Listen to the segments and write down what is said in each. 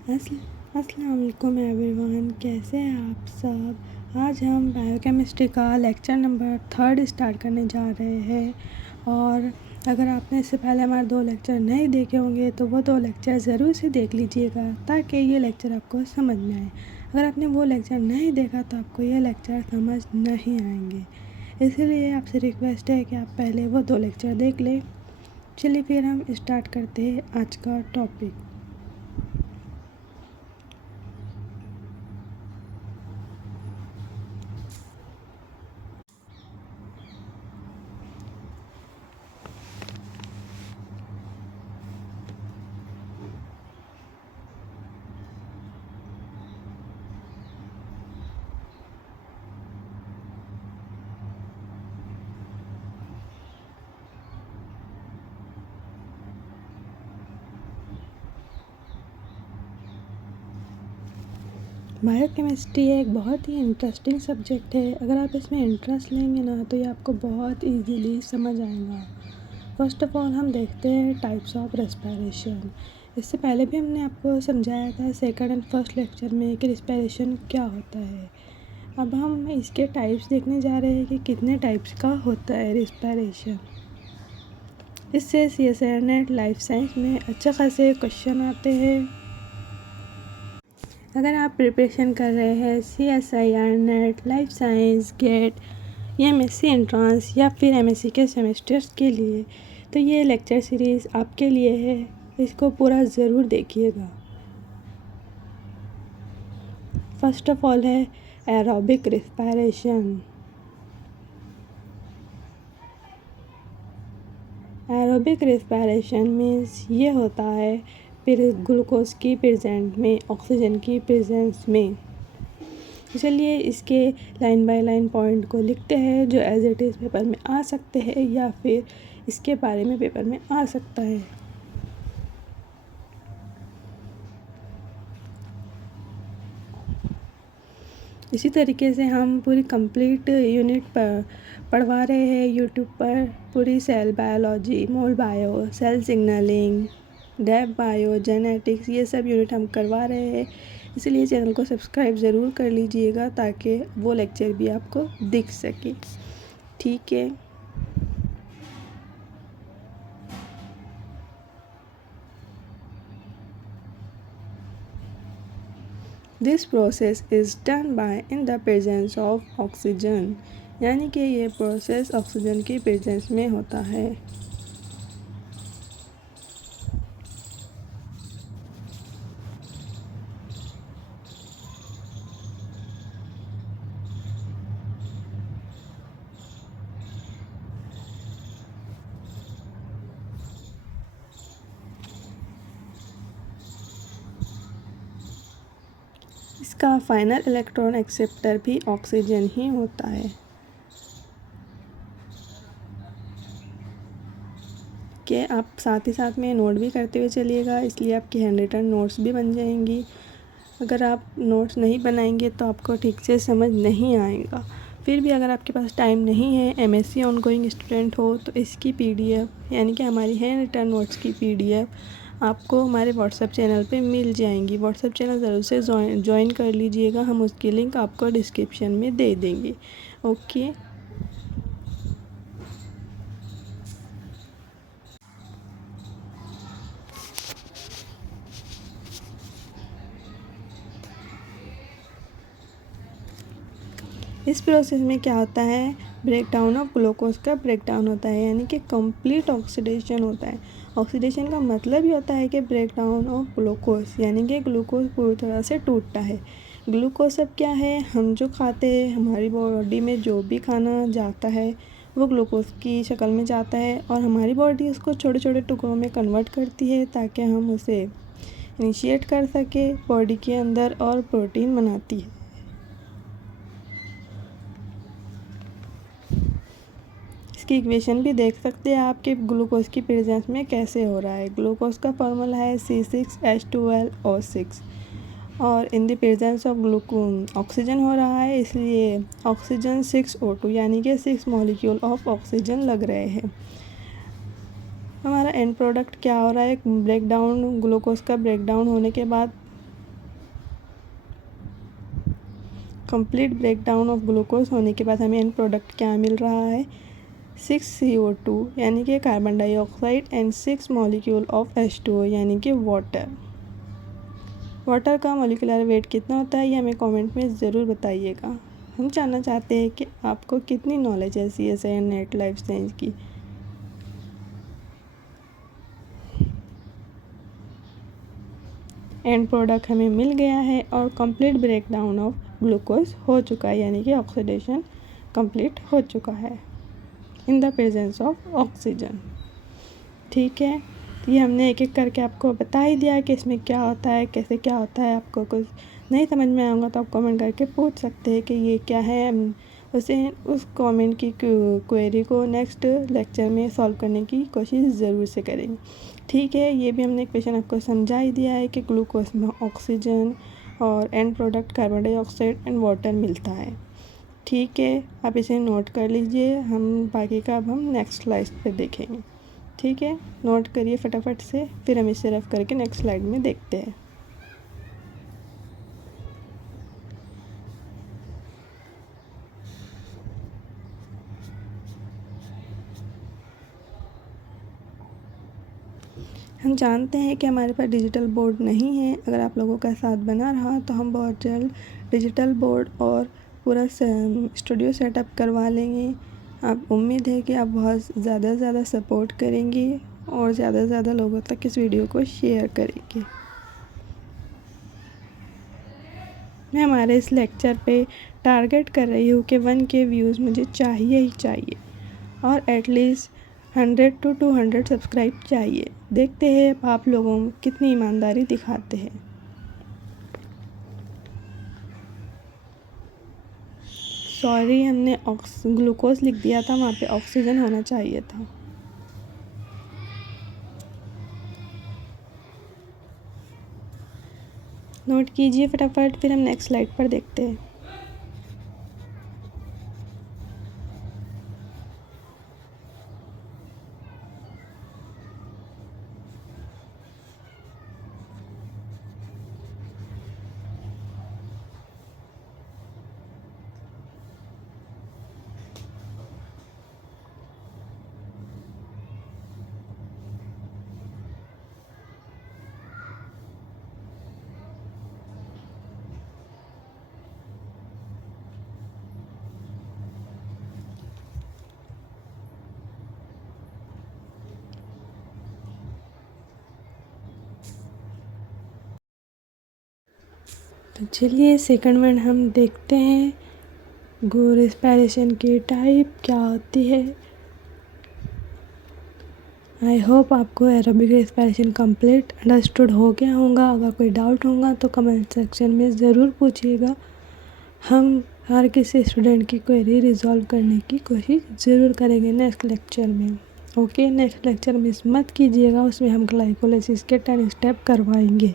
अस्सलाम वालेकुम एवरीवन, कैसे हैं आप सब। आज हम बायोकेमिस्ट्री का लेक्चर नंबर 3 स्टार्ट करने जा रहे हैं। और अगर आपने इससे पहले हमारे 2 लेक्चर नहीं देखे होंगे तो वो 2 लेक्चर ज़रूर से देख लीजिएगा ताकि ये लेक्चर आपको समझ में आए। अगर आपने वो लेक्चर नहीं देखा तो आपको ये लेक्चर समझ नहीं आएंगे, इसलिए आपसे रिक्वेस्ट है कि आप पहले वो 2 लेक्चर देख लें। चलिए फिर हम स्टार्ट करते हैं आज का टॉपिक। बायोकेमिस्ट्री एक बहुत ही इंटरेस्टिंग सब्जेक्ट है। अगर आप इसमें इंटरेस्ट लेंगे ना तो ये आपको बहुत इजीली समझ आएगा। फर्स्ट ऑफ ऑल हम देखते हैं टाइप्स ऑफ रेस्पिरेशन। इससे पहले भी हमने आपको समझाया था सेकंड एंड फर्स्ट लेक्चर में कि रेस्पिरेशन क्या होता है। अब हम इसके टाइप्स देखने जा रहे हैं कि कितने टाइप्स का होता है रेस्पिरेशन। इससे CSIR नेट लाइफ साइंस में अच्छे खासे क्वेश्चन आते हैं। अगर आप प्रिपरेशन कर रहे हैं CSIR NET life science GATE या MSc एंट्रांस या फिर MSc के सेमेस्टर्स के लिए तो ये लेक्चर सीरीज़ आपके लिए है। इसको पूरा ज़रूर देखिएगा। फर्स्ट ऑफ ऑल है aerobic respiration. Aerobic respiration means ये होता है फिर ग्लूकोज की प्रेजेंट में ऑक्सीजन की प्रेजेंस में। चलिए इसके लाइन बाय लाइन पॉइंट को लिखते हैं जो एज इट इज़ पेपर में आ सकते हैं या फिर इसके बारे में पेपर में आ सकता है। इसी तरीके से हम पूरी कंप्लीट यूनिट पर पढ़वा रहे हैं यूट्यूब पर। पूरी cell biology, mole bio, cell signalling, dev bio, genetics, ये सब यूनिट हम करवा रहे हैं। इसलिए चैनल को सब्सक्राइब ज़रूर कर लीजिएगा ताकि वो लेक्चर भी आपको दिख सके। ठीक है। This process is done by in the presence of oxygen, यानी कि ये प्रोसेस ऑक्सीजन की प्रेजेंस में होता है। इसका फाइनल इलेक्ट्रॉन एक्सेप्टर भी ऑक्सीजन ही होता है। कि आप साथ ही साथ में नोट भी करते हुए चलिएगा, इसलिए आपकी हैंड रिटन नोट्स भी बन जाएंगी। अगर आप नोट्स नहीं बनाएंगे तो आपको ठीक से समझ नहीं आएगा। फिर भी अगर आपके पास टाइम नहीं है, MSc ऑनगोइंग स्टूडेंट हो, तो इसकी PDF यानी कि हमारी हैंड रिटन नोट्स की PDF आपको हमारे व्हाट्सएप चैनल पे मिल जाएंगी। व्हाट्सएप चैनल ज़रूर से ज्वाइन कर लीजिएगा, हम उसकी लिंक आपको डिस्क्रिप्शन में दे देंगे। ओके। इस प्रोसेस में क्या होता है, ब्रेकडाउन ऑफ ग्लूकोज का ब्रेकडाउन होता है, यानी कि कंप्लीट ऑक्सीडेशन होता है। ऑक्सीडेशन का मतलब ही होता है कि ब्रेकडाउन ऑफ ग्लूकोज, यानी कि ग्लूकोज पूरी तरह से टूटता है। ग्लूकोज सब क्या है, हम जो खाते हैं, हमारी बॉडी में जो भी खाना जाता है वो ग्लूकोज की शक्ल में जाता है और हमारी बॉडी उसको छोटे छोटे टुकड़ों में कन्वर्ट करती है ताकि हम उसे इनिशिएट कर सके बॉडी के अंदर और प्रोटीन बनाती है। इसकी इक्वेशन भी देख सकते हैं आप कि ग्लूकोज की प्रेजेंस में कैसे हो रहा है। ग्लूकोज का फॉर्मूला है C6H12O6 और इन द प्रेजेंस ऑफ ऑक्सीजन हो रहा है, इसलिए ऑक्सीजन 6O2 यानी कि 6 मॉलिक्यूल ऑफ ऑक्सीजन लग रहे हैं। हमारा एंड प्रोडक्ट क्या हो रहा है, ब्रेकडाउन, ग्लूकोज का ब्रेकडाउन होने के बाद कंप्लीट ब्रेकडाउन ऑफ ग्लूकोज होने के बाद हमें एंड प्रोडक्ट क्या मिल रहा है, 6CO2 यानी कि carbon dioxide and 6 molecule of H2O यानी कि वाटर। वाटर का मॉलिक्यूलर वेट कितना होता है ये हमें कमेंट में ज़रूर बताइएगा। हम जानना चाहते हैं कि आपको कितनी नॉलेज है CSI and net life science की। एंड प्रोडक्ट हमें मिल गया है और कंप्लीट ब्रेकडाउन ऑफ ग्लूकोज हो चुका है यानी कि ऑक्सीडेशन कंप्लीट हो चुका है इन द प्रेजेंस ऑफ ऑक्सीजन। ठीक है, तो ये हमने एक एक करके आपको बता ही दिया कि इसमें क्या होता है, कैसे क्या होता है। आपको कुछ नहीं समझ में आऊँगा तो आप कमेंट करके पूछ सकते हैं कि ये क्या है। उसे उस कमेंट की क्वेरी को नेक्स्ट लेक्चर में सॉल्व करने की कोशिश ज़रूर से करेंगे। ठीक है, ये भी हमने क्वेश्चन आपको समझा ही दिया है कि ग्लूकोज में ऑक्सीजन और and product carbon dioxide and water मिलता है। ठीक है, आप इसे नोट कर लीजिए। हम बाकी का अब हम नेक्स्ट स्लाइड पे देखेंगे। ठीक है, नोट करिए फटाफट से, फिर हम इसे रफ करके नेक्स्ट स्लाइड में देखते हैं। हम जानते हैं कि हमारे पास डिजिटल बोर्ड नहीं है। अगर आप लोगों का साथ बना रहा तो हम बहुत जल्द डिजिटल बोर्ड और पूरा स्टूडियो सेटअप करवा लेंगे। आप उम्मीद है कि आप बहुत ज़्यादा से ज़्यादा सपोर्ट करेंगे और ज़्यादा से ज़्यादा लोगों तक इस वीडियो को शेयर करेंगे। मैं हमारे इस लेक्चर पे टारगेट कर रही हूँ कि 1K व्यूज़ मुझे चाहिए ही चाहिए और एटलीस्ट 100 to 200 सब्सक्राइब चाहिए। देखते हैं आप लोगों कितनी ईमानदारी दिखाते हैं। सॉरी, हमने ग्लूकोज लिख दिया था, वहाँ पे ऑक्सीजन होना चाहिए था। नोट कीजिए फटाफट, फिर हम नेक्स्ट स्लाइड पर देखते हैं। तो चलिए सेकंड में हम देखते हैं रेस्पिरेशन की टाइप क्या होती है। आई होप आपको एरोबिक रेस्पिरेशन कंप्लीट अंडरस्टूड हो गया होगा। अगर कोई डाउट होगा तो कमेंट सेक्शन में ज़रूर पूछिएगा। हम हर किसी स्टूडेंट की क्वेरी रिजॉल्व करने की कोशिश ज़रूर करेंगे नेक्स्ट लेक्चर में। ओके, नेक्स्ट लेक्चर मिस मत कीजिएगा, उसमें हम ग्लाइकोलाइसिस के 10 स्टेप करवाएंगे।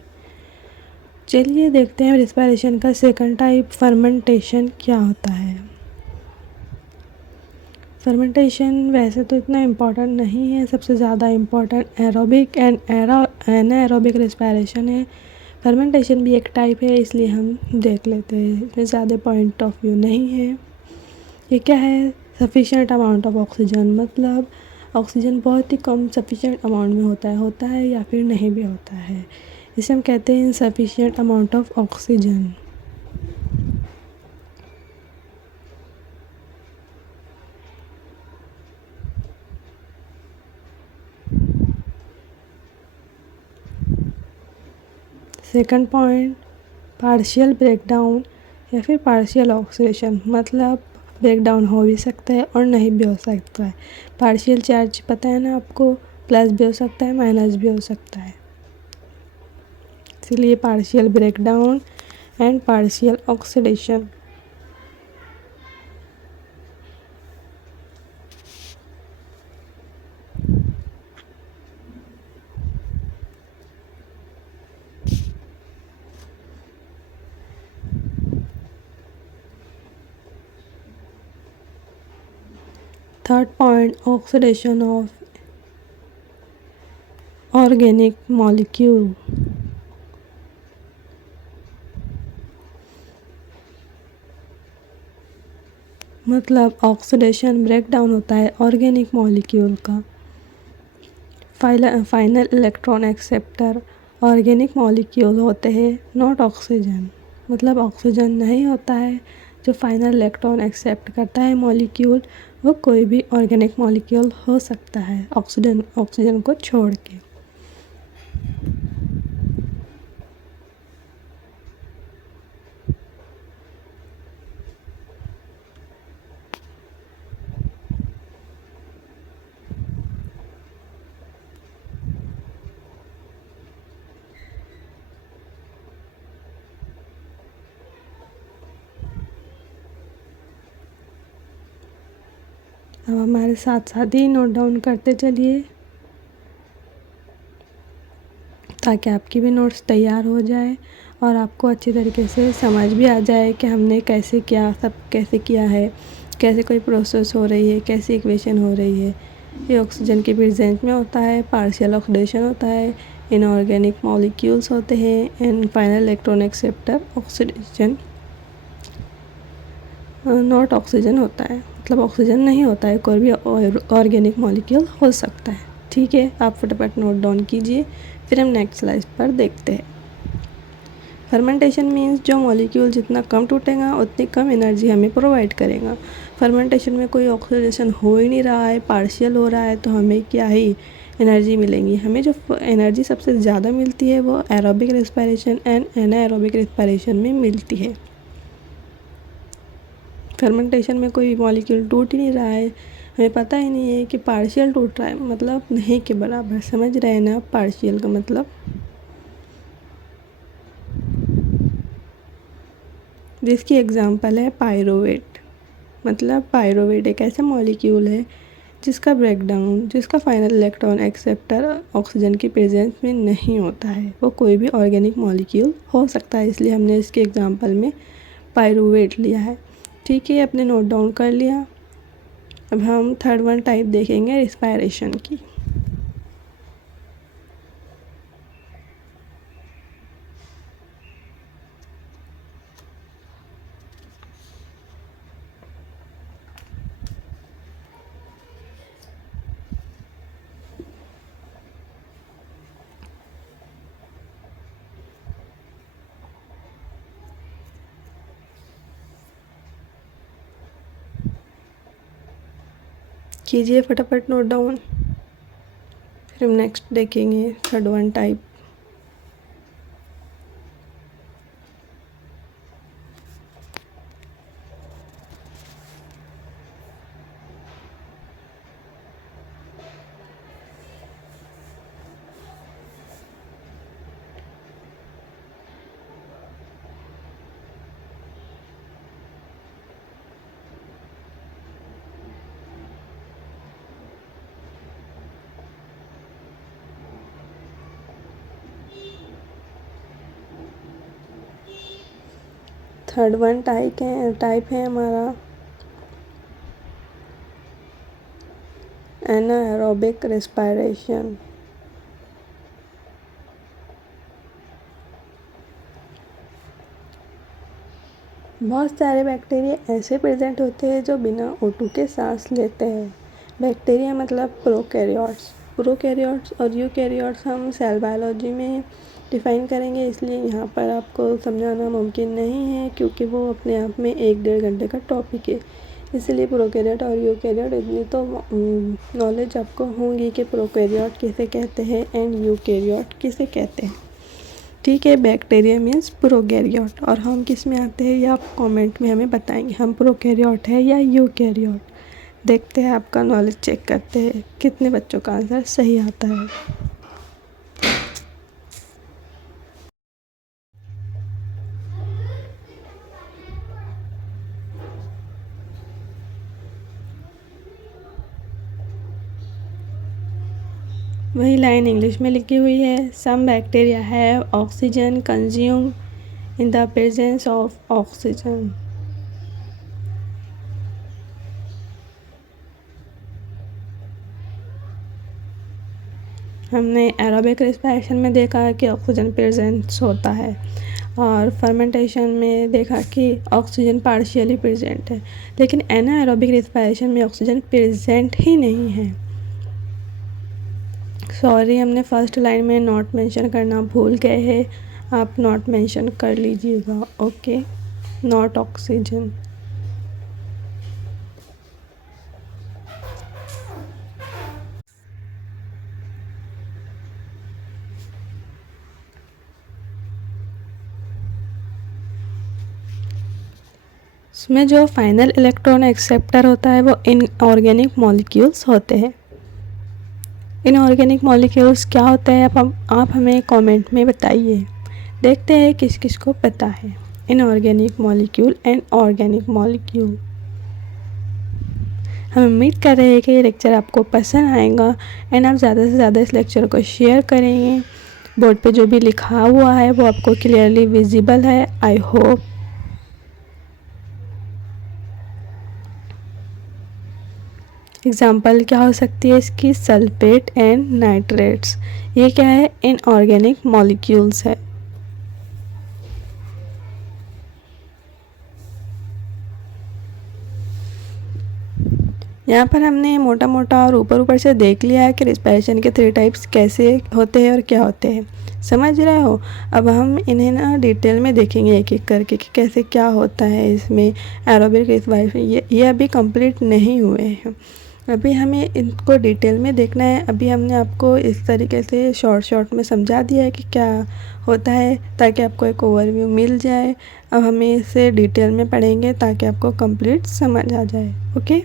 चलिए देखते हैं रेस्पिरेशन का सेकंड टाइप फर्मेंटेशन क्या होता है। फर्मेंटेशन वैसे तो इतना इम्पॉर्टेंट नहीं है, सबसे ज़्यादा इम्पॉर्टेंट एरोबिक एंड एनाएरोबिक रेस्पिरेशन है। फर्मेंटेशन भी एक टाइप है, इसलिए हम देख लेते हैं, इसमें ज़्यादा पॉइंट ऑफ व्यू नहीं है। ये क्या है, सफिशिएंट अमाउंट ऑफ ऑक्सीजन, मतलब ऑक्सीजन बहुत ही कम सफिशिएंट अमाउंट में होता है या फिर नहीं भी होता है, इसे हम कहते हैं insufficient amount of oxygen. Second point, partial breakdown या फिर पार्शियल ऑक्सीडेशन, मतलब ब्रेकडाउन हो भी सकता है और नहीं भी हो सकता है। पार्शियल चार्ज पता है ना आपको, प्लस भी हो सकता है माइनस भी हो सकता है, इसलिए partial breakdown and partial oxidation. Third point, oxidation of organic molecule. मतलब ऑक्सीडेशन ब्रेकडाउन होता है ऑर्गेनिक मॉलिक्यूल का। Final electron acceptor organic molecule होते हैं, नॉट ऑक्सीजन। मतलब ऑक्सीजन नहीं होता है जो फाइनल इलेक्ट्रॉन एक्सेप्ट करता है मॉलिक्यूल, वो कोई भी ऑर्गेनिक मॉलिक्यूल हो सकता है ऑक्सीजन को छोड़ के। अब हमारे साथ साथ ही नोट डाउन करते चलिए ताकि आपकी भी नोट्स तैयार हो जाए और आपको अच्छी तरीके से समझ भी आ जाए कि हमने कैसे किया, सब कैसे किया है, कैसे कोई प्रोसेस हो रही है, कैसे इक्वेशन हो रही है। ये ऑक्सीजन के प्रेजेंस में होता है, पार्शियल ऑक्सीडेशन होता है, इनऑर्गेनिक मॉलिक्यूल्स होते हैं and final electron acceptor oxidation not oxygen होता है। मतलब ऑक्सीजन नहीं होता है, कोई भी ऑर्गेनिक मॉलिक्यूल हो सकता है। ठीक है, आप फटाफट नोट डाउन कीजिए, फिर हम नेक्स्ट स्लाइड पर देखते हैं। फर्मेंटेशन मीन्स जो मॉलिक्यूल जितना कम टूटेगा उतनी कम एनर्जी हमें प्रोवाइड करेगा। फर्मेंटेशन में कोई ऑक्सीडेशन हो ही नहीं रहा है, पार्शियल हो रहा है, तो हमें क्या ही एनर्जी मिलेंगी। हमें जो एनर्जी सबसे ज़्यादा मिलती है वो एरोबिक रेस्पिरेशन एंड एनाएरोबिक रेस्पिरेशन में मिलती है। फर्मेंटेशन में कोई मॉलिक्यूल टूट ही नहीं रहा है, हमें पता ही नहीं है कि पार्शियल टूट रहा है, मतलब नहीं के बराबर। समझ रहे हैं ना पार्शियल का मतलब। जिसकी एग्जांपल है पायरोवेट। मतलब पायरोवेट एक ऐसा मॉलिक्यूल है जिसका फाइनल इलेक्ट्रॉन एक्सेप्टर ऑक्सीजन की प्रेजेंस में नहीं होता है, वो कोई भी ऑर्गेनिक मॉलिक्यूल हो सकता है, इसलिए हमने इसके एग्जांपल में पायरोवेट लिया है। ठीक है, अपने नोट डाउन कर लिया। अब हम थर्ड वन टाइप देखेंगे रिस्पायरेशन की। कीजिए फटाफट नोट डाउन, फिर हम नेक्स्ट देखेंगे third one type. Third one type है हमारा एनाएरोबिक रेस्पिरेशन। बहुत सारे बैक्टीरिया ऐसे प्रेजेंट होते हैं जो बिना O2 के सांस लेते हैं। बैक्टीरिया मतलब प्रोकैरियोट्स और यूकैरियोट्स हम सेल बायोलॉजी में डिफ़ाइन करेंगे, इसलिए यहाँ पर आपको समझाना मुमकिन नहीं है क्योंकि वो अपने आप में 1-1.5 घंटे का टॉपिक है। इसलिए प्रोकैरियोट और यूकैरियोट इतनी तो नॉलेज आपको होंगी कि प्रोकैरियोट किसे कहते हैं एंड यूकैरियोट किसे कहते हैं। ठीक है, बैक्टीरिया मीन्स प्रोकैरियोट। और हम किस में आते हैं ये आप कमेंट में हमें बताएंगे, हम प्रोकैरियोट है या यूकैरियोट। देखते हैं, आपका नॉलेज चेक करते हैं कितने बच्चों का आंसर सही आता है। वही लाइन इंग्लिश में लिखी हुई है, some bacteria have oxygen consume in the presence of oxygen. हमने एरोबिक रेस्पिरेशन में देखा है कि ऑक्सीजन प्रेजेंस होता है और फर्मेंटेशन में देखा कि ऑक्सीजन पार्शियली प्रेजेंट है, लेकिन एनाएरोबिक रेस्पिरेशन में ऑक्सीजन प्रेजेंट ही नहीं है। सॉरी, हमने फर्स्ट लाइन में नॉट मेंशन करना भूल गए हैं, आप नॉट मेंशन कर लीजिएगा। Okay, not oxygen. इसमें जो फाइनल इलेक्ट्रॉन एक्सेप्टर होता है वो इनऑर्गेनिक मॉलिक्यूल्स होते हैं। इनऑर्गेनिक मॉलिक्यूल्स क्या होते हैं, आप हमें कमेंट में बताइए। देखते हैं किस किस को पता है inorganic molecule and organic molecule. हम उम्मीद कर रहे हैं कि ये लेक्चर आपको पसंद आएगा एंड आप ज़्यादा से ज़्यादा इस लेक्चर को शेयर करेंगे। बोर्ड पे जो भी लिखा हुआ है वो आपको क्लियरली विजिबल है, आई होप। एग्जाम्पल क्या हो सकती है इसकी, सल्फेट एंड नाइट्रेट्स। ये क्या है, इनऑर्गेनिक मॉलिक्यूल्स है। यहाँ पर हमने मोटा मोटा और ऊपर ऊपर से देख लिया है कि रिस्पिरेशन के 3 टाइप्स कैसे होते हैं और क्या होते हैं, समझ रहे हो। अब हम इन्हें ना डिटेल में देखेंगे एक एक करके कि कैसे क्या होता है इसमें। एरोबिक रेस्पिरेशन ये अभी कंप्लीट नहीं हुए हैं, अभी हमें इनको डिटेल में देखना है। अभी हमने आपको इस तरीके से शॉर्ट में समझा दिया है कि क्या होता है, ताकि आपको एक ओवरव्यू मिल जाए। अब हमें इसे डिटेल में पढ़ेंगे ताकि आपको कंप्लीट समझ आ जाए। ओके,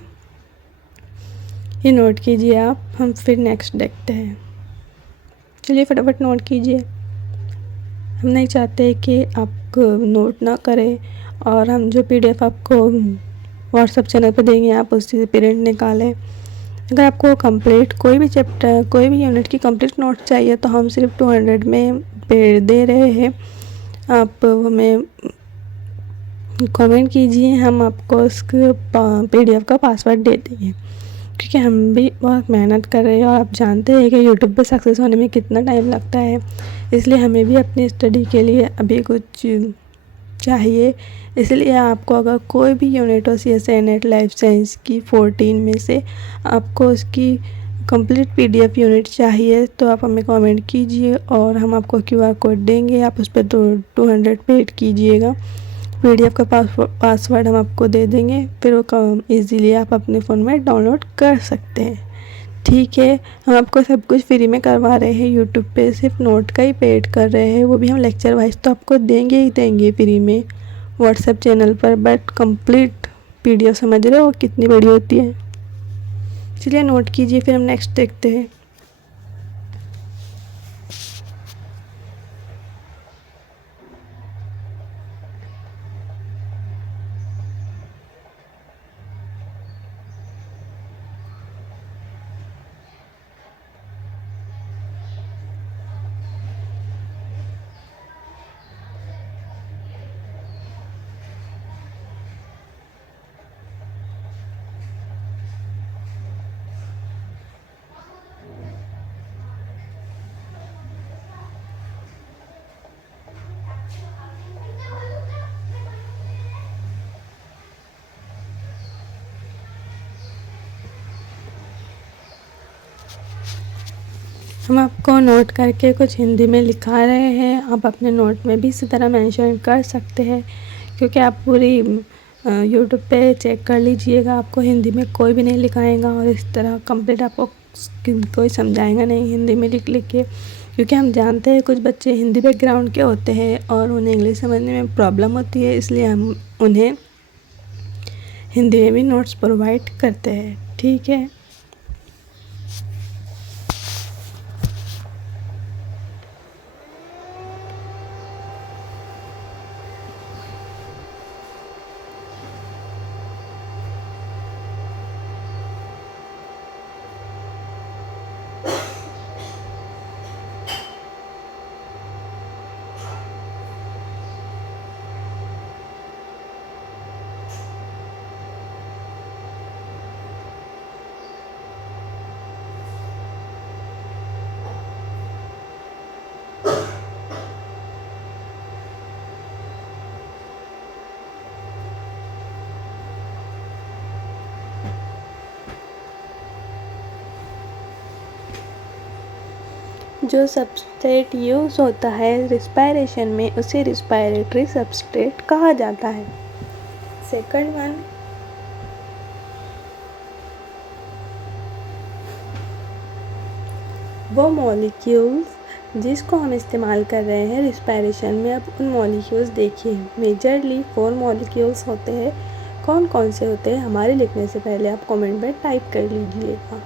ये नोट कीजिए आप, हम फिर नेक्स्ट देखते हैं। चलिए फटाफट नोट कीजिए। हम नहीं चाहते कि आप नोट ना करें और हम जो PDF आपको व्हाट्सएप चैनल पर देंगे आप उसी से प्रिंट निकालें। अगर आपको कंप्लीट कोई भी चैप्टर कोई भी यूनिट की कंप्लीट नोट चाहिए तो हम सिर्फ 200 में दे रहे हैं। आप हमें कमेंट कीजिए, हम आपको उसके PDF का पासवर्ड दे देंगे, क्योंकि हम भी बहुत मेहनत कर रहे हैं और आप जानते हैं कि यूट्यूब पे सक्सेस होने में कितना टाइम लगता है। इसलिए हमें भी अपनी स्टडी के लिए अभी कुछ चाहिए। इसलिए आपको अगर कोई भी यूनिट हो CSA नेट लाइफ साइंस की 14 में से आपको उसकी कंप्लीट PDF यूनिट चाहिए तो आप हमें कमेंट कीजिए और हम आपको QR कोड देंगे, आप उस पर 200 पेड कीजिएगा। PDF का पासवर्ड हम आपको दे देंगे, फिर वो ईज़िली आप अपने फ़ोन में डाउनलोड कर सकते हैं। ठीक है, हम आपको सब कुछ फ्री में करवा रहे हैं, यूट्यूब पे सिर्फ नोट का ही पेड कर रहे हैं, वो भी हम लेक्चर वाइज तो आपको देंगे ही देंगे फ्री में व्हाट्सएप चैनल पर। बट कंप्लीट PDF समझ रहे हो कितनी बड़ी होती है। चलिए नोट कीजिए, फिर हम नेक्स्ट देखते हैं। हम आपको नोट करके कुछ हिंदी में लिखा रहे हैं, आप अपने नोट में भी इसी तरह मेंशन कर सकते हैं, क्योंकि आप पूरी यूट्यूब पे चेक कर लीजिएगा, आपको हिंदी में कोई भी नहीं लिखाएगा और इस तरह कंप्लीट आपको कोई समझाएगा नहीं हिंदी में लिख के। क्योंकि हम जानते हैं कुछ बच्चे हिंदी बैकग्राउंड के होते हैं और उन्हें इंग्लिश समझने में प्रॉब्लम होती है, इसलिए हम उन्हें हिंदी में भी नोट्स प्रोवाइड करते हैं। ठीक है, जो सबस्ट्रेट यूज़ होता है रिस्पायरेशन में उसे रिस्पायरेटरी सबस्ट्रेट कहा जाता है। सेकंड वन, वो मॉलिक्यूल्स जिसको हम इस्तेमाल कर रहे हैं रिस्पायरेशन में। अब उन मॉलिक्यूल्स देखिए, मेजरली 4 मॉलिक्यूल्स होते हैं। कौन कौन से होते हैं हमारे लिखने से पहले आप कमेंट में टाइप कर लीजिएगा।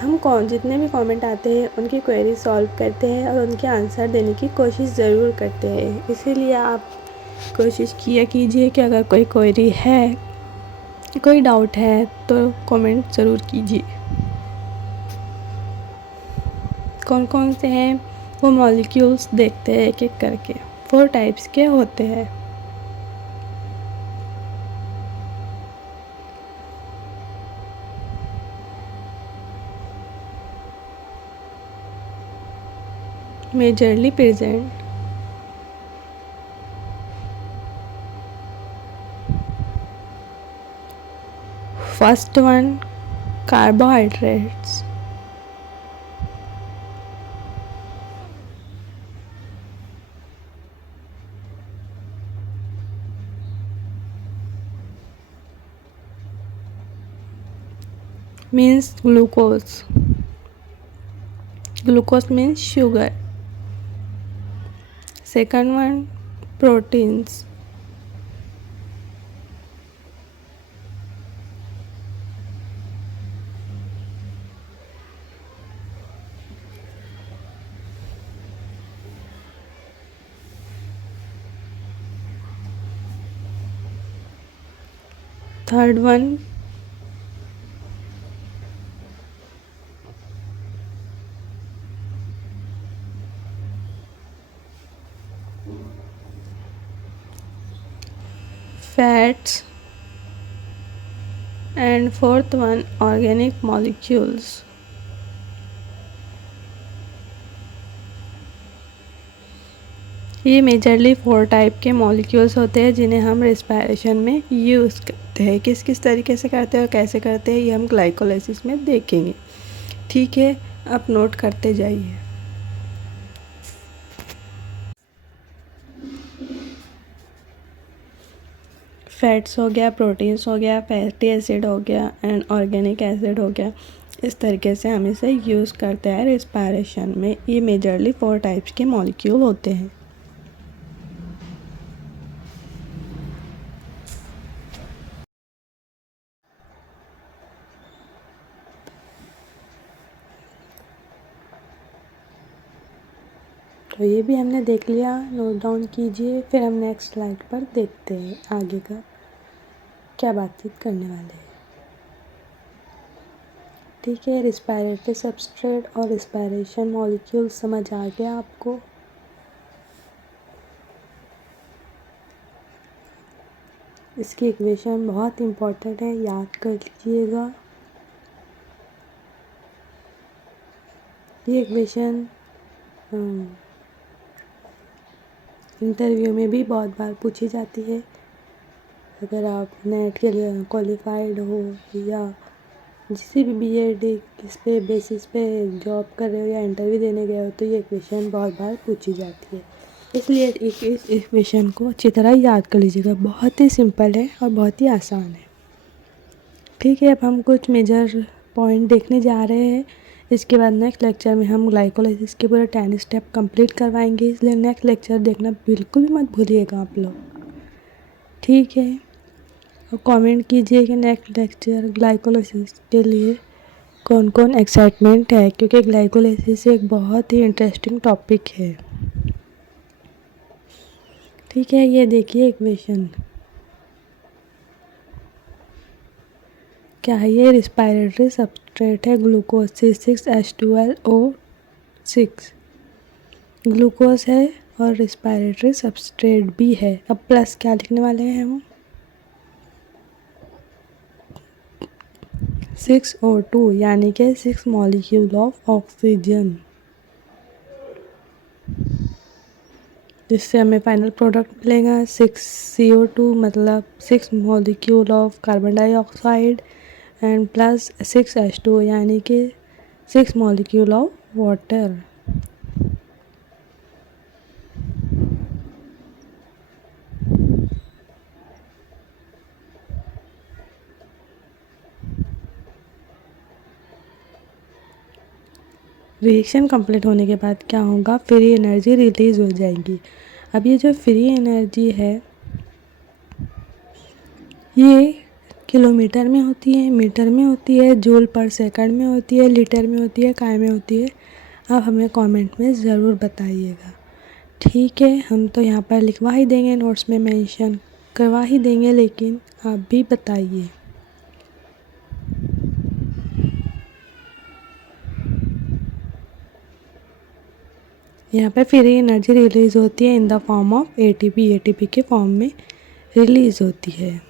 हम जितने भी कमेंट आते हैं उनकी क्वेरी सॉल्व करते हैं और उनके आंसर देने की कोशिश ज़रूर करते हैं। इसीलिए आप कोशिश किया कीजिए कि अगर कोई क्वेरी है, कोई डाउट है तो कमेंट ज़रूर कीजिए। कौन कौन से हैं वो मॉलिक्यूल्स देखते हैं एक एक करके। 4 टाइप्स के होते हैं। Majorly present, first one carbohydrates, means glucose. Glucose means sugar. Second one, proteins. Third one, fats. And fourth one, organic molecules. ये मेजरली 4 टाइप के मॉलिक्यूल्स होते हैं जिन्हें हम रेस्पिरेशन में यूज़ करते हैं। किस किस तरीके से करते हैं और कैसे करते हैं ये हम ग्लाइकोलाइसिस में देखेंगे। ठीक है, आप नोट करते जाइए। फैट्स हो गया, प्रोटीन्स हो गया, फैटी एसिड हो गया एंड ऑर्गेनिक एसिड हो गया। इस तरीके से हम इसे यूज़ करते हैं रेस्पिरेशन में। ये मेजरली 4 टाइप्स के मॉलिक्यूल होते हैं। तो ये भी हमने देख लिया, नोट डाउन कीजिए। फिर हम नेक्स्ट स्लाइड पर देखते हैं आगे का क्या बातचीत करने वाले हैं। ठीक है, रिस्पायरेटरी सबस्ट्रेट और रिस्पायरेशन मॉलिक्यूल समझ आ गया आपको। इसकी इक्वेशन बहुत इम्पोर्टेंट है, याद कर लीजिएगा। ये इक्वेशन इंटरव्यू में भी बहुत बार पूछी जाती है। अगर आप नेट के लिए क्वालिफाइड हो या किसी भी बीएड किस पे बेसिस पे जॉब कर रहे हो या इंटरव्यू देने गए हो तो ये इक्वेशन बहुत बार पूछी जाती है। इसलिए इस इक्वेशन को अच्छी तरह याद कर लीजिएगा। बहुत ही सिंपल है और बहुत ही आसान है। ठीक है, अब हम कुछ मेजर पॉइंट देखने जा रहे हैं। इसके बाद नेक्स्ट लेक्चर में हम ग्लाइकोलाइसिस के पूरे 10 स्टेप कंप्लीट करवाएंगे। इसलिए नेक्स्ट लेक्चर देखना बिल्कुल भी मत भूलिएगा आप लोग। ठीक है, और कमेंट कीजिए कि नेक्स्ट लेक्चर ग्लाइकोलाइसिस के लिए कौन कौन एक्साइटमेंट है, क्योंकि ग्लाइकोलाइसिस एक बहुत ही इंटरेस्टिंग टॉपिक है। ठीक है, ये देखिए इक्वेशन क्या है। ये रिस्पायरेटरी सबस्ट्रेट है ग्लूकोज C6H12O6 ग्लूकोज है और रिस्पायरेटरी सबस्ट्रेट भी है। अब प्लस क्या लिखने वाले हैं हम, 6O2 यानी कि 6 मॉलिक्यूल ऑफ ऑक्सीजन, जिससे हमें फाइनल प्रोडक्ट मिलेगा 6CO2 मतलब 6 molecule of carbon dioxide and plus 6H2 यानी कि 6 molecule of water. Reaction complete होने के बाद क्या होगा, फ्री एनर्जी रिलीज़ हो जाएगी। अब ये जो फ्री एनर्जी है ये किलोमीटर में होती है, मीटर में होती है, जूल पर सेकंड में होती है, लीटर में होती है, काय में होती है। आप हमें कमेंट में ज़रूर बताइएगा। ठीक है, हम तो यहाँ पर लिखवा ही देंगे, नोट्स में मेंशन करवा ही देंगे, लेकिन आप भी बताइए। यहाँ पर फ्री एनर्जी रिलीज़ होती है in the form of ATP. ATP के फॉर्म में रिलीज़ होती है।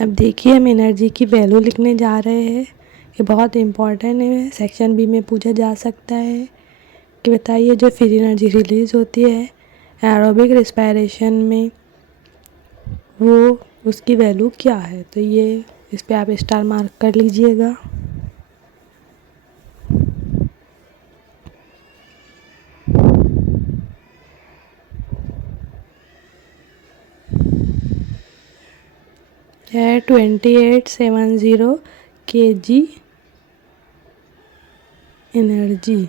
अब देखिए हम एनर्जी की वैल्यू लिखने जा रहे हैं। ये बहुत इम्पॉर्टेंट है, सेक्शन बी में पूछा जा सकता है कि बताइए जो फ्री एनर्जी रिलीज़ होती है एरोबिक रिस्पायरेशन में वो उसकी वैल्यू क्या है। तो ये इस पे आप स्टार मार्क कर लीजिएगा। है 2870 kg एनर्जी।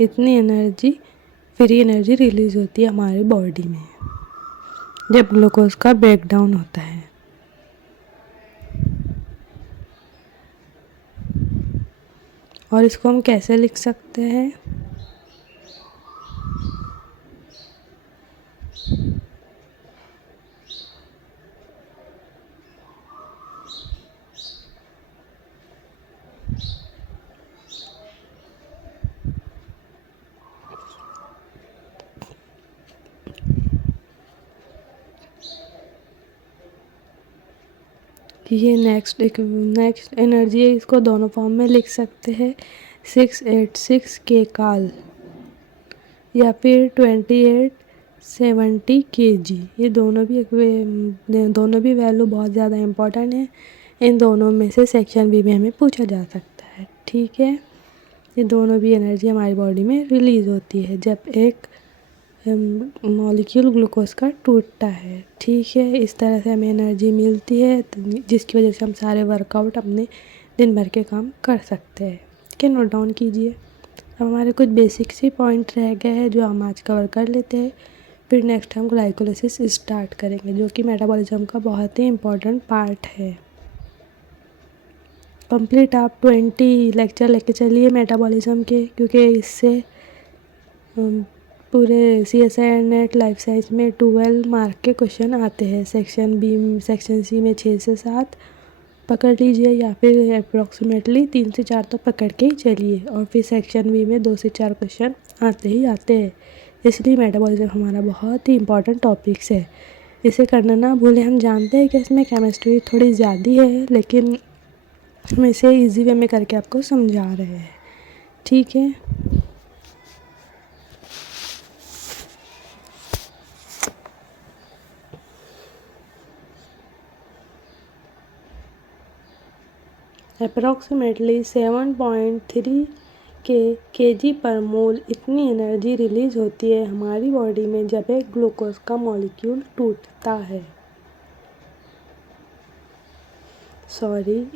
इतनी एनर्जी फ्री एनर्जी रिलीज़ होती है हमारी बॉडी में जब ग्लूकोज का ब्रेकडाउन होता है। और इसको हम कैसे लिख सकते हैं, ये नेक्स्ट एनर्जी है, इसको दोनों फॉर्म में लिख सकते हैं 686 के काल या फिर 2870 kg। ये दोनों भी वैल्यू बहुत ज़्यादा इम्पोर्टेंट है। इन दोनों में से सेक्शन बी में हमें पूछा जा सकता है। ठीक है, ये दोनों भी एनर्जी हमारी बॉडी में रिलीज़ होती है जब एक मॉलिक्यूल ग्लूकोज का टूटता है। ठीक है, इस तरह से हमें एनर्जी मिलती है जिसकी वजह से हम सारे वर्कआउट अपने दिन भर के काम कर सकते हैं। ठीक है, नोट डाउन कीजिए। अब हमारे कुछ बेसिक सी पॉइंट रह गए हैं जो हम आज कवर कर लेते हैं, फिर नेक्स्ट हम ग्लाइकोलिसिस स्टार्ट करेंगे जो कि मेटाबॉलिज्म का बहुत ही इम्पोर्टेंट पार्ट है। कंप्लीट आप 20 लेक्चर लेके चलिए मेटाबॉलिज्म के, क्योंकि इससे पूरे CSIR नेट लाइफ साइंस में 12 मार्क के क्वेश्चन आते हैं। सेक्शन बी सेक्शन सी में 6 से 7 पकड़ लीजिए या फिर अप्रॉक्सीमेटली 3 से 4 तो पकड़ के ही चलिए, और फिर सेक्शन बी में 2 से 4 क्वेश्चन आते ही आते हैं। इसलिए मेटाबॉलिज्म हमारा बहुत ही इंपॉर्टेंट टॉपिक्स है, इसे करना ना भूलें। हम जानते हैं कि इसमें केमिस्ट्री थोड़ी ज़्यादा है, लेकिन हम इसे ईजी वे में करके आपको समझा रहे हैं। ठीक है, अप्रॉक्सीमेटली 7.3 kg पर मोल इतनी एनर्जी रिलीज़ होती है हमारी बॉडी में जब एक ग्लूकोज का मॉलिक्यूल टूटता है।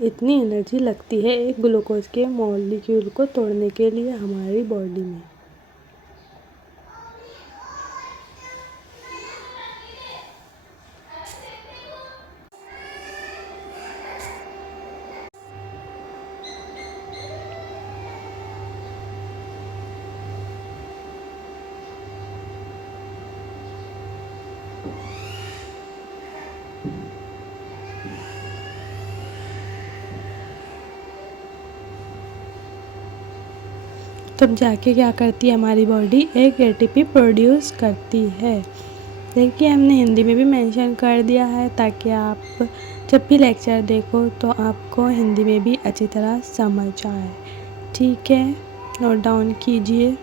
इतनी एनर्जी लगती है एक ग्लूकोज के मॉलिक्यूल को तोड़ने के लिए हमारी बॉडी में। तब जाके क्या करती है हमारी बॉडी, एक ATP प्रोड्यूस करती है। देखिए हमने हिंदी में भी मेंशन कर दिया है ताकि आप जब भी लेक्चर देखो तो आपको हिंदी में भी अच्छी तरह समझ आए। ठीक है, नोट डाउन कीजिए।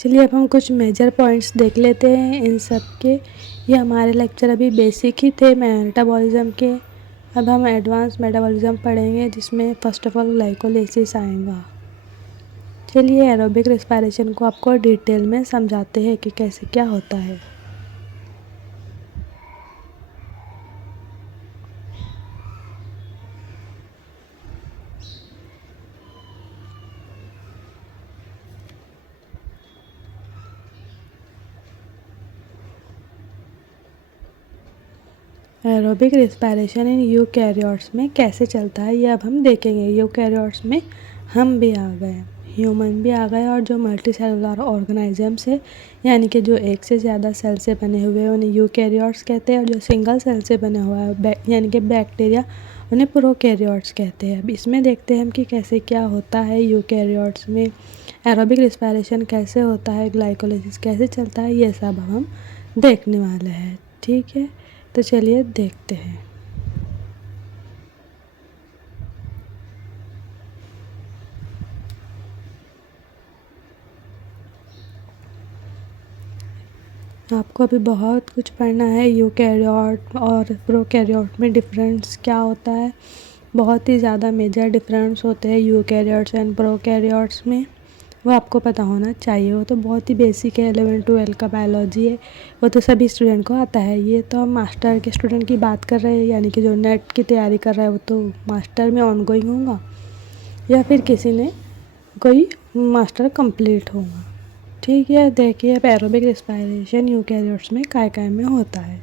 चलिए अब हम कुछ मेजर पॉइंट्स देख लेते हैं इन सब के। ये हमारे लेक्चर अभी बेसिक ही थे मेटाबॉलिज्म के। अब हम एडवांस मेटाबॉलिज्म पढ़ेंगे जिसमें फ़र्स्ट ऑफ ऑल ग्लाइकोलाइसिस आएगा। चलिए एरोबिक रेस्पिरेशन को आपको डिटेल में समझाते हैं कि कैसे क्या होता है। एरोबिक रेस्पिरेशन इन यूकैरियोट्स में कैसे चलता है ये अब हम देखेंगे। यूकैरियोट्स में हम भी आ गए, ह्यूमन भी आ गए, और जो मल्टी सेलुलर ऑर्गेनिजम्स है यानी कि जो एक से ज़्यादा सेल से बने हुए हैं उन्हें यूकैरियोट्स कहते हैं, और जो सिंगल सेल से बना हुआ है यानी कि बैक्टीरिया उन्हें प्रोकैरियोट्स कहते हैं। अब इसमें देखते हैं हम कि कैसे क्या होता है यूकैरियोट्स में, एरोबिक रेस्पिरेशन कैसे होता है, ग्लाइकोलाइसिस कैसे चलता है, ये सब हम देखने वाले हैं। ठीक है, तो चलिए देखते हैं। आपको अभी बहुत कुछ पढ़ना है। यूकैरियोट और प्रोकैरियोट में डिफरेंस क्या होता है, बहुत ही ज़्यादा मेजर डिफरेंस होते हैं यूकैरियोट्स एंड प्रोकैरियोट्स में, वो आपको पता होना चाहिए। वो तो बहुत ही बेसिक है, 11-12 का बायोलॉजी है, वो तो सभी स्टूडेंट को आता है। ये तो हम मास्टर के स्टूडेंट की बात कर रहे हैं, यानी कि जो नेट की तैयारी कर रहा है वो तो मास्टर में ऑन गोइंग होगा, या फिर किसी ने कोई मास्टर कंप्लीट होगा। ठीक है, देखिए अब एरोबिक रेस्पिरेशन यूकैरियोट्स में काय में होता है,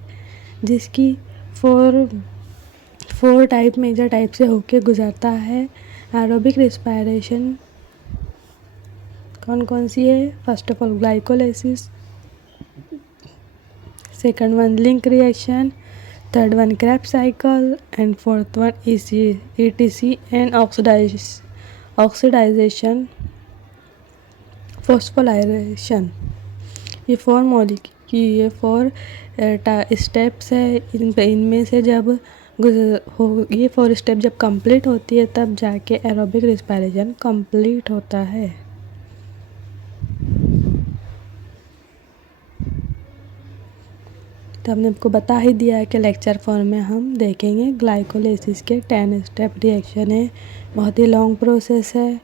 जिसकी फोर टाइप मेजर टाइप से होके गुजरता है। एरोबिक रेस्पिरेशन कौन कौन सी है? First of all glycolysis, second one link reaction, third one Krebs cycle, and fourth one ETC and oxidisation phosphorylation. ये ये फोर स्टेप्स है। इनमें से जब ये 4 स्टेप जब कंप्लीट होती है तब जाके एरोबिक रेस्पिरेशन कंप्लीट होता है। तो हमने आपको बता ही दिया है कि लेक्चर फॉर्म में हम देखेंगे। ग्लाइकोलाइसिस के 10 स्टेप रिएक्शन है, बहुत ही लॉन्ग प्रोसेस है।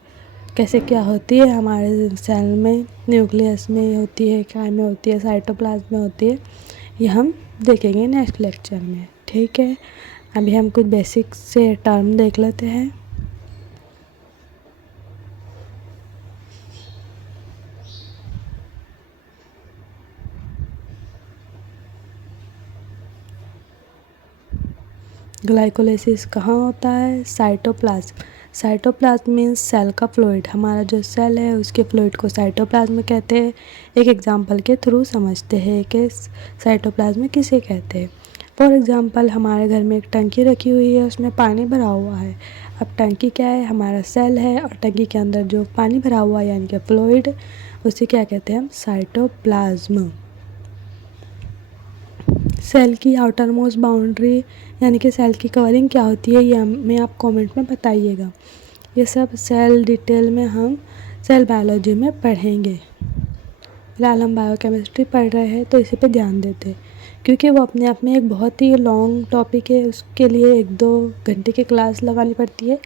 कैसे क्या होती है हमारे सेल में, न्यूक्लियस में होती है, काय में होती है, साइटोप्लाज्म में होती है, ये हम देखेंगे नेक्स्ट लेक्चर में। ठीक है, अभी हम कुछ बेसिक से टर्म देख लेते हैं। ग्लाइकोलाइसिस कहाँ होता है? साइटोप्लाज्म। साइटोप्लाज्म मीन्स सेल का फ्लूइड। हमारा जो सेल है उसके फ्लूइड को साइटोप्लाज्म कहते हैं। एक एग्जांपल के थ्रू समझते हैं कि साइटोप्लाज्म किसे कहते हैं। फॉर एग्जांपल, हमारे घर में एक टंकी रखी हुई है, उसमें पानी भरा हुआ है। अब टंकी क्या है? हमारा सेल है, और टंकी के अंदर जो पानी भरा हुआ है यानी कि फ्लूइड, उसे क्या कहते हैं हम? साइटोप्लाज्म। सेल की आउटर मोस्ट बाउंड्री यानी कि सेल की कवरिंग क्या होती है, ये हमें आप कमेंट में बताइएगा। ये सब सेल डिटेल में हम सेल बायोलॉजी में पढ़ेंगे। फिलहाल हम बायोकेमिस्ट्री पढ़ रहे हैं तो इसी पे ध्यान देते हैं, क्योंकि वो अपने आप में एक बहुत ही लॉन्ग टॉपिक है। उसके लिए 1-2 घंटे की क्लास लगानी पड़ती है,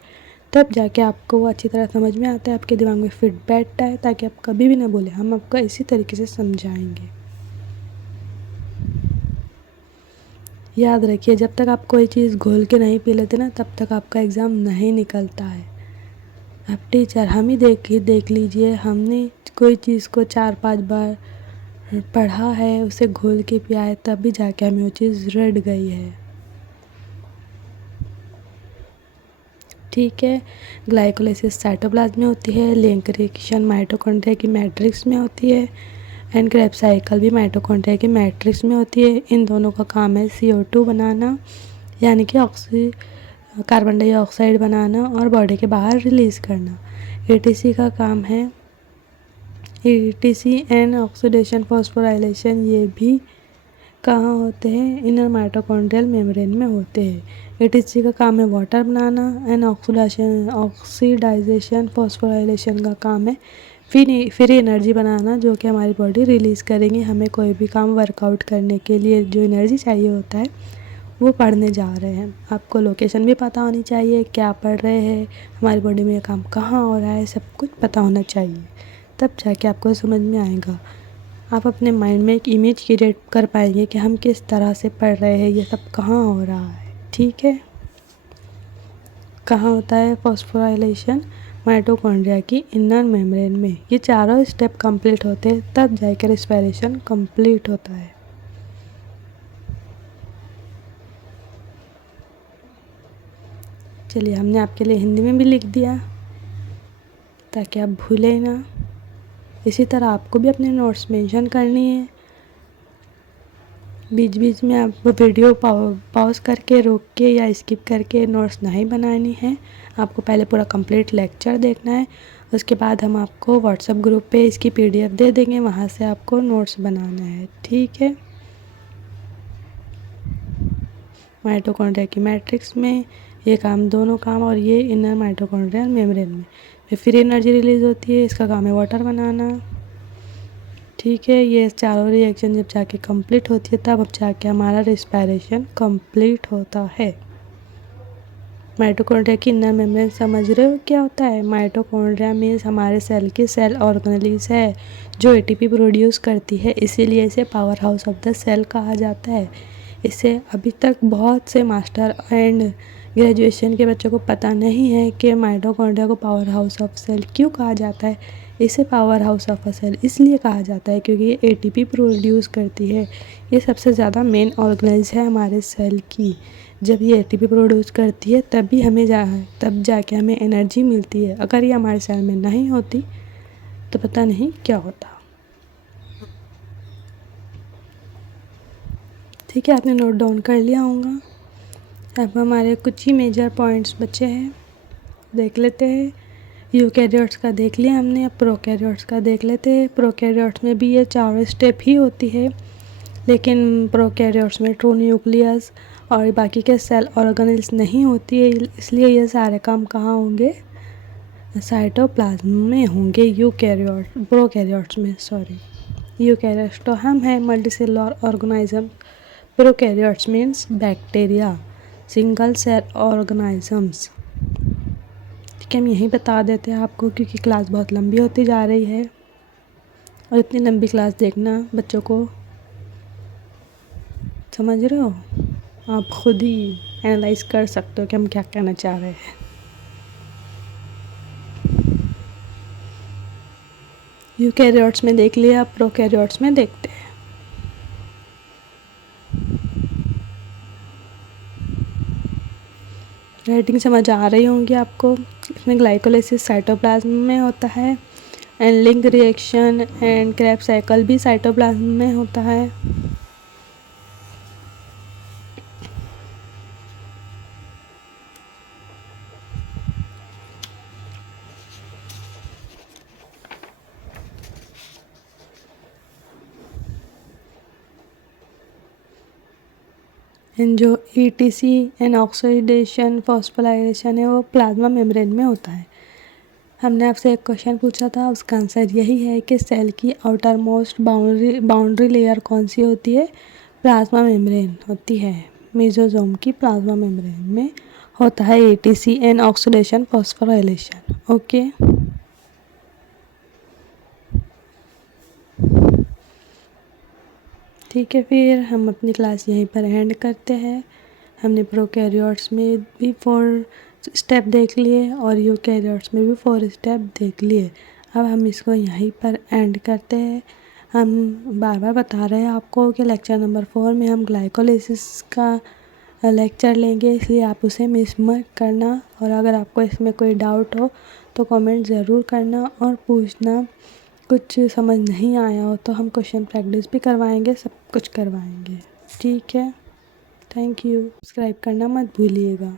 तब जाके आपको वो अच्छी तरह समझ में आता है, आपके दिमाग में फिट बैठता है, ताकि आप कभी भी ना बोले। हम आपको इसी तरीके से समझाएंगे। याद रखिए, जब तक आप कोई चीज़ घोल के नहीं पी लेते ना, तब तक आपका एग्ज़ाम नहीं निकलता है। अब टीचर हम ही देख लीजिए, हमने कोई चीज़ को 4-5 बार पढ़ा है, उसे घोल के पिया है, तब भी जाके हमें वो चीज़ रट गई है। ठीक है, ग्लाइकोलाइसिस साइटोप्लाज्म में होती है, लिंक रिएक्शन माइटोकॉन्ड्रिया की मैट्रिक्स में होती है, एंड क्रेब्स साइकिल भी माइटोकॉन्ड्रिया की मैट्रिक्स में होती है। इन दोनों का काम है CO2 बनाना, यानी कि कार्बन डाइऑक्साइड बनाना और बॉडी के बाहर रिलीज़ करना। ETC का काम है, ETC एंड ऑक्सीडेशन फॉस्फोराइलेशन, ये भी कहाँ होते हैं? इनर माइटोकॉन्ड्रियल मेम्ब्रेन में होते हैं। ETC का काम है water banana, and oxidisation phosphorylation का काम है फ्री एनर्जी बनाना, जो कि हमारी बॉडी रिलीज़ करेंगे। हमें कोई भी काम वर्कआउट करने के लिए जो एनर्जी चाहिए होता है वो पढ़ने जा रहे हैं। आपको लोकेशन भी पता होनी चाहिए, क्या पढ़ रहे हैं, हमारी बॉडी में ये काम कहाँ हो रहा है, सब कुछ पता होना चाहिए, तब जाके आपको समझ में आएगा। आप अपने माइंड में एक इमेज क्रिएट कर पाएंगे कि हम किस तरह से पढ़ रहे हैं, ये सब कहाँ हो रहा है। ठीक है, कहाँ होता है फॉस्फोराइलेशन? माइटोकॉन्ड्रिया की इनर मेम्ब्रेन में। ये चारों स्टेप कंप्लीट होते हैं तब जाकर रेस्पिरेशन कंप्लीट होता है। चलिए, हमने आपके लिए हिंदी में भी लिख दिया ताकि आप भूलें ना। इसी तरह आपको भी अपने नोट्स मेंशन करनी है। बीच बीच में आप वीडियो पॉज करके, रोक के या स्किप करके नोट्स नहीं बनानी है। आपको पहले पूरा कंप्लीट लेक्चर देखना है, उसके बाद हम आपको व्हाट्सएप ग्रुप पे इसकी PDF दे देंगे, वहाँ से आपको नोट्स बनाना है। ठीक है, माइटोकॉन्ड्रिया की मैट्रिक्स में ये काम, दोनों काम, और ये इनर माइटोकॉन्ड्रियल मेम्ब्रेन में फ्री एनर्जी रिलीज होती है। इसका काम है वाटर बनाना। ठीक है, ये चारों रिएक्शन जब जाके कंप्लीट होती है तब अब जाके हमारा रेस्पिरेशन कंप्लीट होता है। माइटोकॉन्ड्रिया की इनर मेम्ब्रेन समझ रहे हो क्या होता है? माइटोकॉन्ड्रिया मीन्स हमारे सेल की सेल ऑर्गेनेल्स है जो ATP प्रोड्यूस करती है, इसीलिए इसे power house of the cell कहा जाता है। इसे अभी तक बहुत से मास्टर एंड ग्रेजुएशन के बच्चों को पता नहीं है कि माइटोकॉन्ड्रिया को पावर हाउस ऑफ सेल क्यों कहा जाता है। इसे power house of a cell इसलिए कहा जाता है क्योंकि ये ATP प्रोड्यूस करती है। ये सबसे ज़्यादा मेन ऑर्गेनेल्स है हमारे सेल की। जब ये ATP प्रोड्यूस करती है तब जाके हमें एनर्जी मिलती है। अगर ये हमारे सेल में नहीं होती तो पता नहीं क्या होता। ठीक है, आपने नोट डाउन कर लिया होगा। अब हमारे कुछ ही मेजर पॉइंट्स बचे हैं, देख लेते हैं। यूकैरियोट्स का देख लिया हमने, अब प्रोकैरियोट्स का देख लेते हैं। प्रोकैरियोट्स में भी ये चारों स्टेप ही होती है, लेकिन प्रोकैरियोट्स में ट्रू न्यूक्लियस और बाकी के सेल ऑर्गेनेल्स नहीं होती है, इसलिए ये सारे काम कहाँ होंगे? साइटोप्लाज्म में होंगे। प्रोकैरियोट्स में यूकैरियोट्स तो हम हैं multicellular organism. Prokaryotes means bacteria, single cell organisms. ठीक है, हम यहीं बता देते हैं आपको क्योंकि क्लास बहुत लंबी होती जा रही है और इतनी लंबी क्लास देखना बच्चों को, समझ रहे हो? आप खुद ही एनालाइज कर सकते हो कि हम क्या कहना चाह रहे हैं। यूकैरियोट्स में देख लिया, अब प्रोकैरियोट्स में देखते हैं। राइटिंग समझ आ रही होंगी आपको। इसमें ग्लाइकोलाइसिस साइटोप्लाज्म में होता है and link reaction and Krebs cycle भी साइटोप्लाज्म में होता है। एंड जो ETC एंड ऑक्सीडेशन फॉस्फोराइलेशन है वो प्लाज्मा मेम्ब्रेन में होता है। हमने आपसे एक क्वेश्चन पूछा था, उसका आंसर यही है कि सेल की आउटर मोस्ट बाउंड्री लेयर कौन सी होती है? प्लाज्मा मेम्ब्रेन होती है। मेसोसोम की प्लाज्मा मेम्ब्रेन में होता है ETC and oxidation phosphorylation. Okay, ठीक है, फिर हम अपनी क्लास यहीं पर एंड करते हैं। हमने प्रोकैरियोट्स में भी 4 स्टेप देख लिए और यूकैरियोट्स में भी 4 स्टेप देख लिए। अब हम इसको यहीं पर एंड करते हैं। हम बार बार बता रहे हैं आपको कि लेक्चर नंबर 4 में हम ग्लाइकोलाइसिस का लेक्चर लेंगे, इसलिए आप उसे मिस मत करना। और अगर आपको इसमें कोई डाउट हो तो कमेंट ज़रूर करना और पूछना। कुछ समझ नहीं आया हो तो हम क्वेश्चन प्रैक्टिस भी करवाएंगे, सब कुछ करवाएंगे। ठीक है, थैंक यू। सब्सक्राइब करना मत भूलिएगा।